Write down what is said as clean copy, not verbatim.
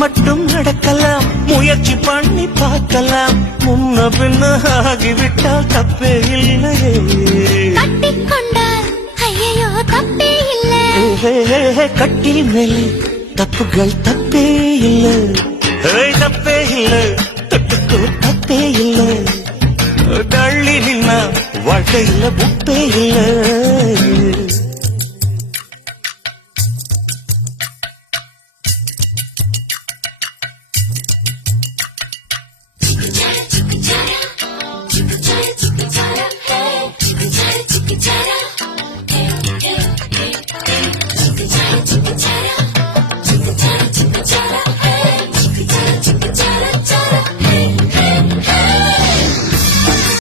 மட்டும் நடக்கலாம், முயற்சி பண்ணி பார்க்கலாம். முன்ன பின்ன ஆகிவிட்டால் தப்பே இல்லையே. கட்டிக்கொண்டால் ஐயோ தப்பே இல்லை. கட்டில் மேலே தப்புகள் தப்பே இல்லை. தப்பே இல்லை, தொட்டுக்கோ தப்பே இல்லை. தள்ளி நின்னா வாழ்க்கையில் உப்பே இல்லை.